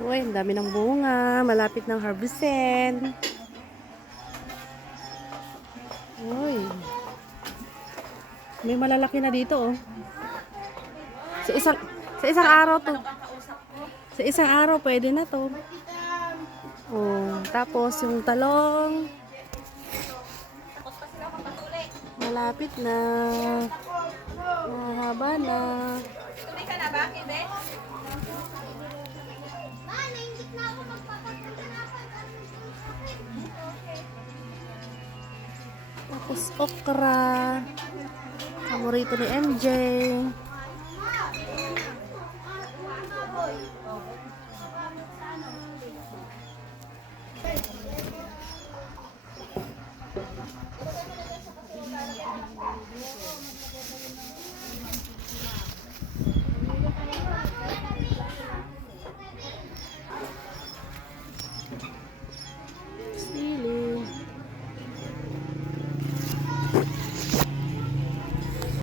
Uy, ang dami ng bunga. Malapit ng harvestin. Uy. May malalaki na dito, oh. Sa isang sa isang araw to. Sa isang araw pwede na to. Oh, tapos yung talong. Malapit na. Mahaba na. Tuloy ka na ba, Kibe? Tapos okra. Paborito ni MJ.